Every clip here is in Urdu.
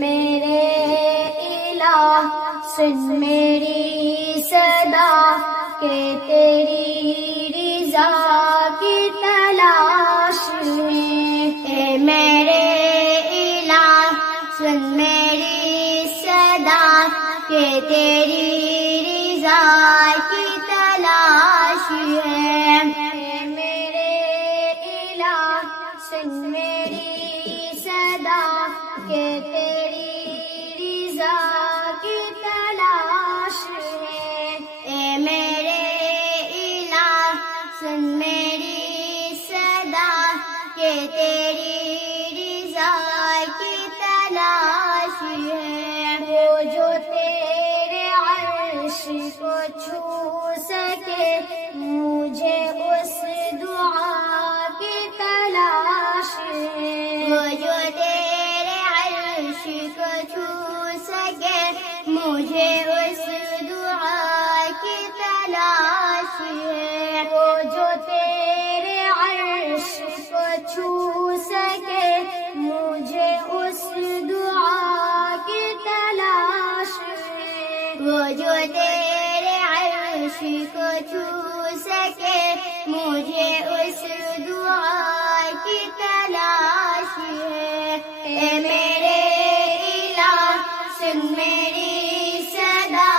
میرے الہ سن میری صدا کہ تیری رضا کی تلاش ہے. اے میرے الہ سن میری صدا کہ تیری رضا کی تلاش ہے. اے میرے الہ سن میری صدا کہ تیری رضا کی تلاش ہے. اے میرے الہ سن میری صدا کہ تیری رضا کی تلاش ہے. وہ جو تیرے عرش کو چھو سکے مجھے اس دعا کی تلاش ہے. وہ جو تیرے عرش کو چھو سکے مجھے اس دعا کی تلاش ہے. وہ جو تیرے عرش کو چھو سکے مجھے اس دعا کی تلاش ہے. وہ جو تیرے عرش کو چھو سکے مجھے اس دعا کی تلاش ہے. اے میرے الہ سن میری صدا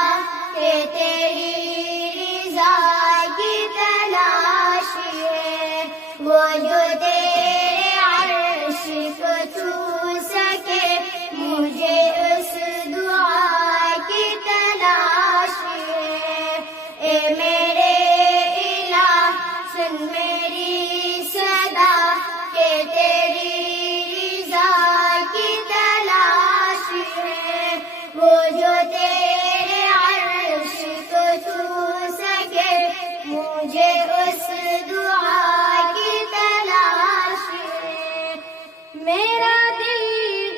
کہ تیری رضا کی تلاش ہے. وہ جو تیرے عرش کو چھو سکے مجھے اس دعا کی تلاش ہے. اے میرے الہ سن میری صدا کہ تیری رضا کی تلاش ہے. وہ جو تیرے عرش کو چھو سکے مجھے اس دعا کی تلاش ہے. میرا دل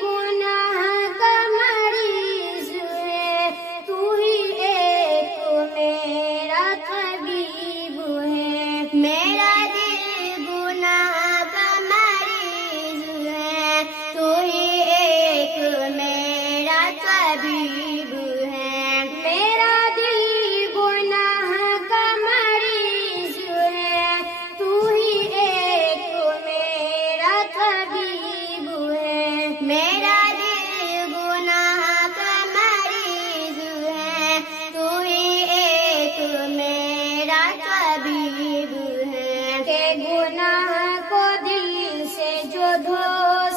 گناہ کا مریض ہے تو ہی ایک میرا طبیب ہے. میرا دل گناہ کا مریض ہے تو ہی ایک میرا طبیب ہے. میرا دل گناہ کا مریض ہے تو ہی ایک میرا طبیب ہے. میرا دل گناہ کا مریض ہے تو ہی ایک میرا طبیب ہے. کہ گناہ کو دل سے جو دھو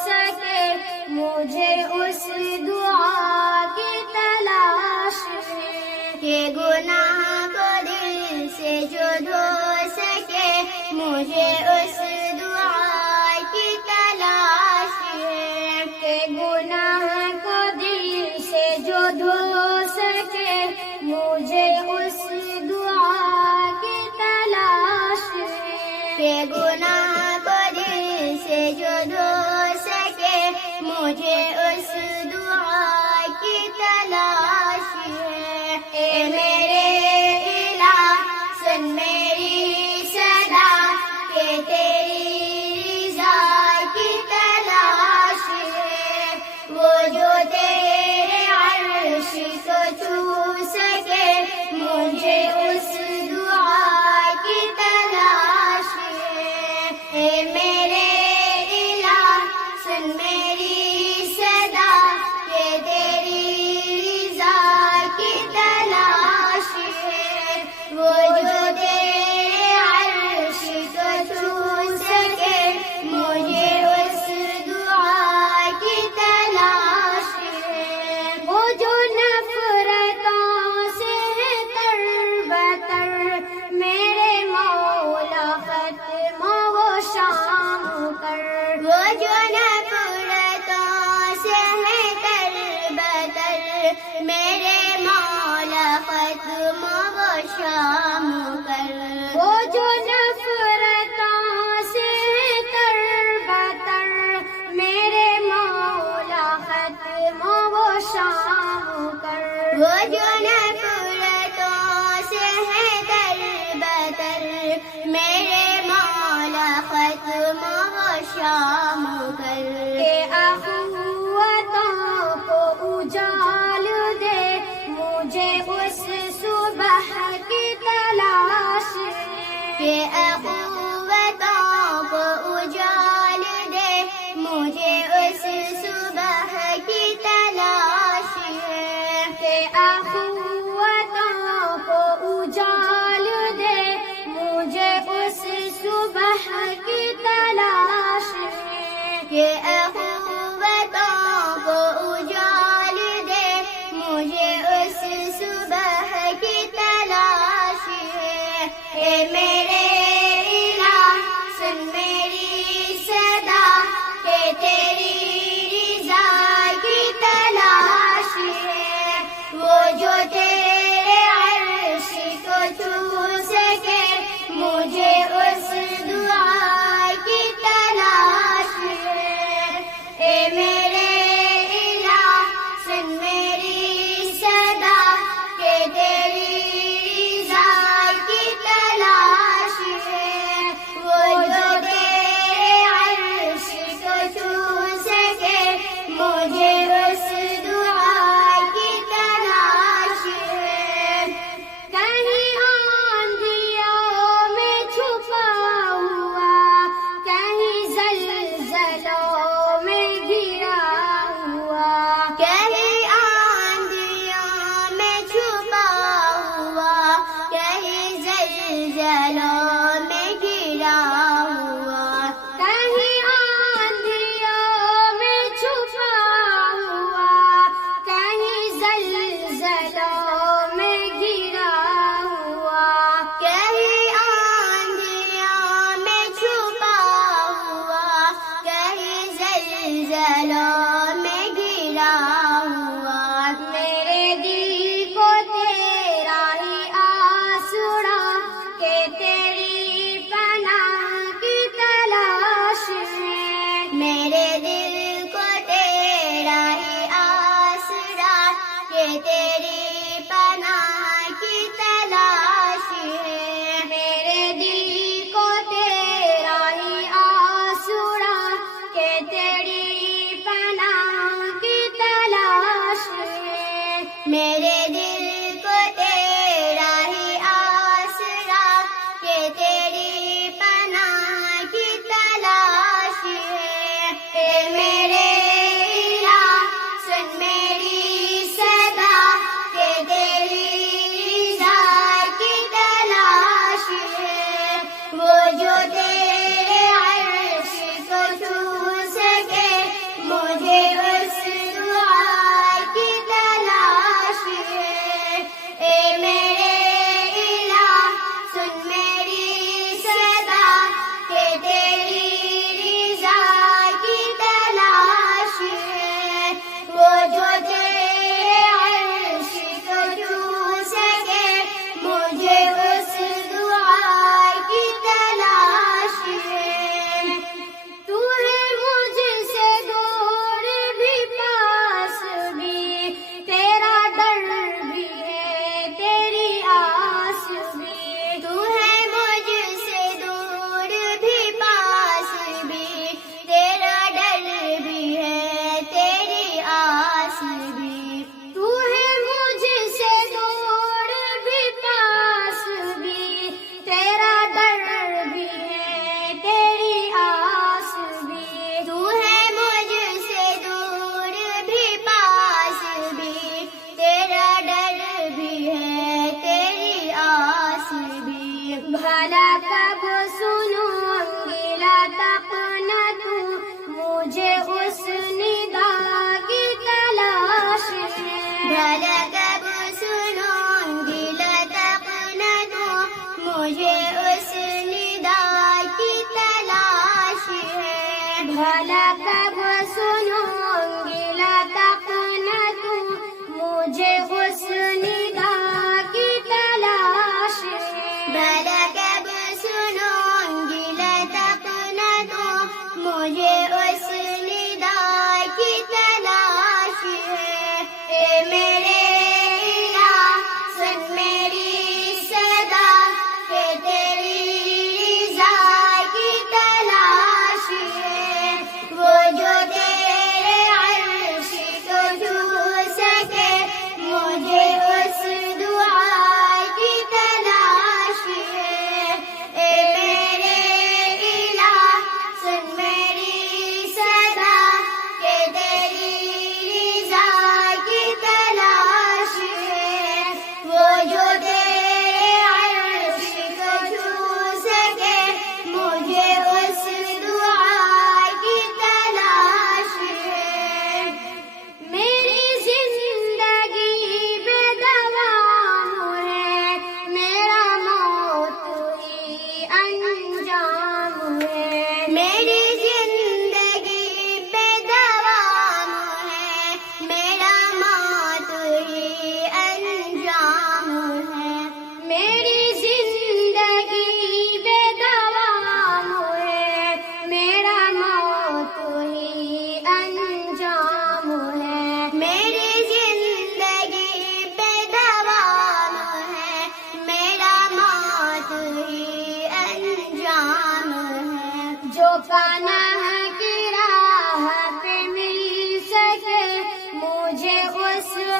سکے مجھے اس دعا کی تلاش ہے. کہ گناہ کو دل سے جو دھو سکے مجھے اس دعا کی تلاش ہے. کہ گناہ کو دل سے جو دھو سکے مجھے اس دعا کی تلاش ہے. کہ گناہ کو دل سے جو دھو سکے مجھے اس دعا کی تلاش ہے. اے میرے الہ سن میری صدا کہ تیری رضا کی تلاش ہے. وہ جو تیرے عرش کو چھو سکے مجھے اس دعا کی تلاش ہے. اے میرے الہ سن میری صدا کہ تیری رضا کی تلاش ہے. وہ جو تیرے عرش کو چھو سکے مجھے اس دعا کی تلاش ہے. وہ جو نفرتوں سے تر بتر میرے مولا ختم و شام کر. وہ جو نفرتوں سے تر بتر میرے مولا ختم و شام کر. وہ جو نفرتوں سے تر بتر میرے مولا ختم و شام کر. وہ جو نفرتوں سے تر بتر میرے مولا ختم و شام کر. کہ اخوتوں کو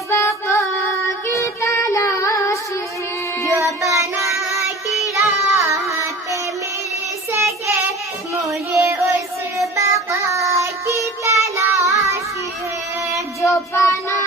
بقا کی تلاش ہے، جو بنا کی راہ پہ مل سکے مجھے اس بقا کی تلاش ہے، جو بنا